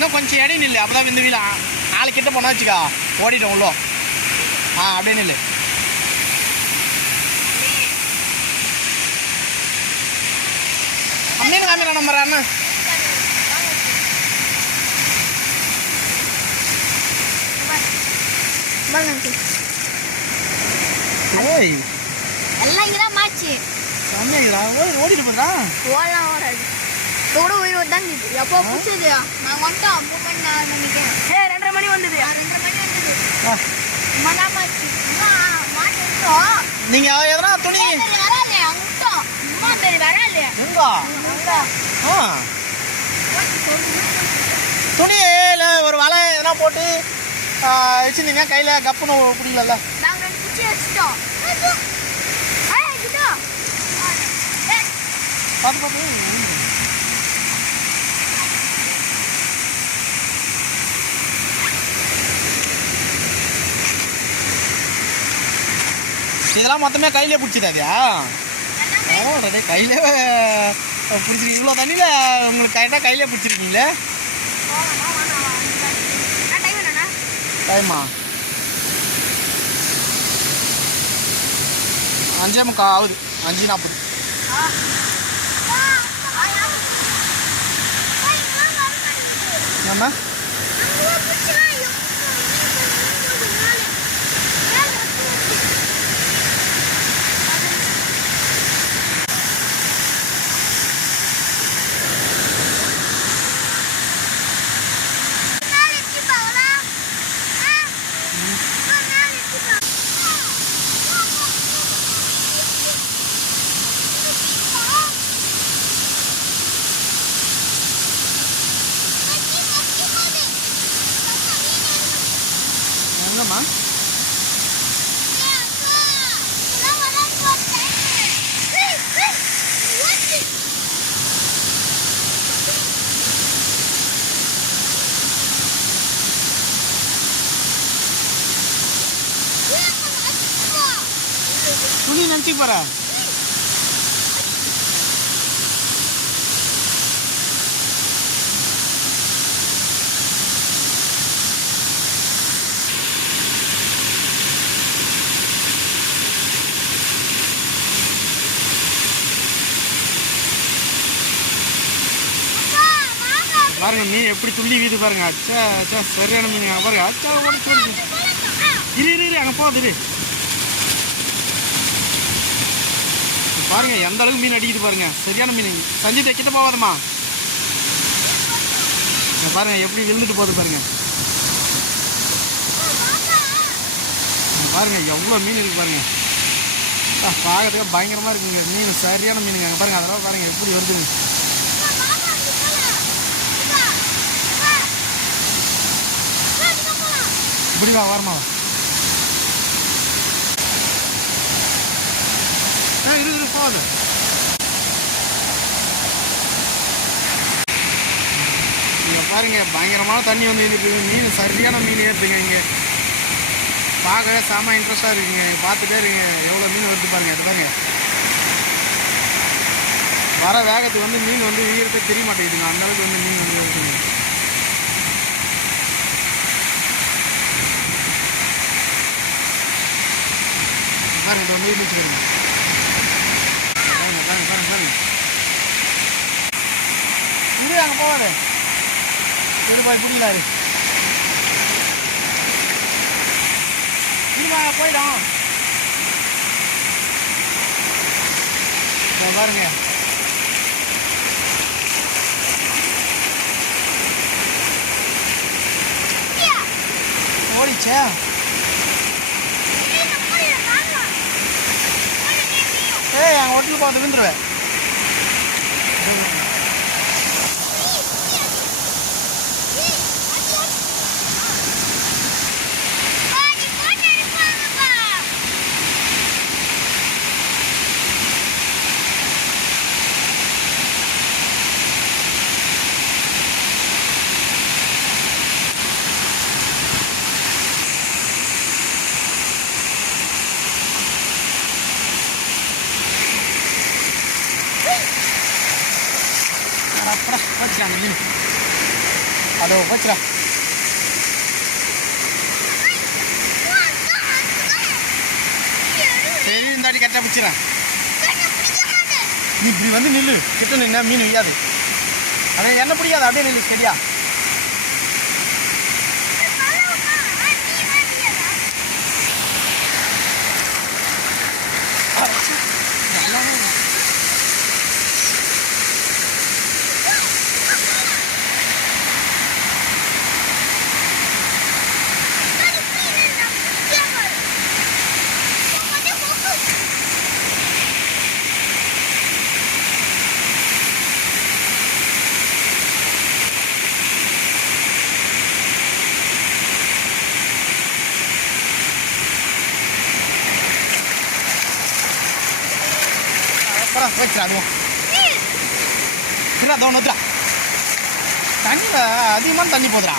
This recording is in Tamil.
இன்னும் கொஞ்சம் இடையும் இல்லை, அப்போ தான் இந்த வீடு 4 கிட்ட போனால் வச்சுக்கா ஓடிட்டோம் உள்ளோ. அப்படின்னு இல்லை. மீன் காமிடா நம்ம அண்ணன். ஏய் எல்லாம் இங்கதான் மாச்சு கம்மியாகிறா ஓடிட்டு போதா ஓடலாம் ஓடாது தோட உயிர் தான் எப்போ பிடிச்சது நான் வந்துட்டோம் 3 மணி நான் நினைக்கிறேன் 2:30 மணி வந்தது 2:30 மணி வந்தது மனாமாச்சு மாட்டோம். நீங்க எதனா துணி வரல அங்கிட்டோம் அம்மா பேர் வரல எங்க துணியில ஒரு வலை எதனா போட்டு வச்சுருந்தீங்க கையில் கப்புன்னு பிடிக்கல. நாங்கள் 2 குச்சி வச்சுட்டோம். பார்த்து பார்த்து இதெல்லாம் மொத்தமே கையிலே பிடிச்சிடாதியா? ஓடுறதே கையிலே பிடிச்சிருக்கு. இவ்வளோ தண்ணியில் உங்களுக்கு கரெக்டாக கையிலே பிடிச்சிருக்கீங்களே. டைமா 5:45 ஆகுது. 5:40. என்ன என்னம்மா துணி நினச்சி போற பாருங்க மீன் எப்படி துள்ளி வீது பாருங்க. அச்சா அச்சா சரியான மீன் பாருங்க. அச்சா உடச்சு இரு அங்கே போகுது. பாருங்க எந்த அளவுக்கு மீன் அடிக்குது பாருங்க. சரியான மீன். சஞ்சித் கிட்ட போவாதம்மா. பாருங்க எப்படி விழுந்துட்டு போகுது பாருங்க. பாருங்க எவ்வளோ மீன் இருக்கு பாருங்க. பார்க்கறதுக்கு பயங்கரமாக இருக்குங்க மீன். சரியான மீனுங்க. அங்கே பாருங்க அதெல்லாம் பாருங்க எப்படி வருதுங்க. இப்படிவா வரமா இருக்கு போகுது. இங்கே பாருங்க பயங்கரமான தண்ணி வந்து இருக்குது. மீன் சரியான மீன் ஏற்றுங்க. இங்கே பார்க்கவே செம இன்ட்ரெஸ்டாக இருக்குங்க. பார்த்துட்டே இருக்குங்க எவ்வளோ மீன் வருது பாருங்க. அது பாருங்க வர வேகத்துக்கு வந்து மீன் வந்து வீரத்தை தெரிய மாட்டேங்குதுங்க. அந்தளவுக்கு வந்து மீன் வந்து இருக்குங்க. பாருங்க இது வந்து வச்சுக்கிறேங்க. பாருங்க இது அங்கே போவாரு. இது போய் பிடிக்கலாரு. இது போயிடும். பாருங்க ஓடிச்சா. ஏய் அங்கே ஹோட்டலுக்கு பார்த்து விழுந்துருவேன். வச்சுக்காங்க மீன். அதோ போச்சுடா. சரி இந்த வாட்டி கரெக்டாக பிடிச்சிடறேன். நீ இப்படி வந்து நில்லு, கிட்ட நின்னா மீன் வையாது. அதே என்ன பிடிக்காது, அப்படியே நில்லு சரியா. போச்சுடா அதுவும். இல்லை அதோ வந்துடா. தண்ணியில் அதிகமான தண்ணி போதுடா.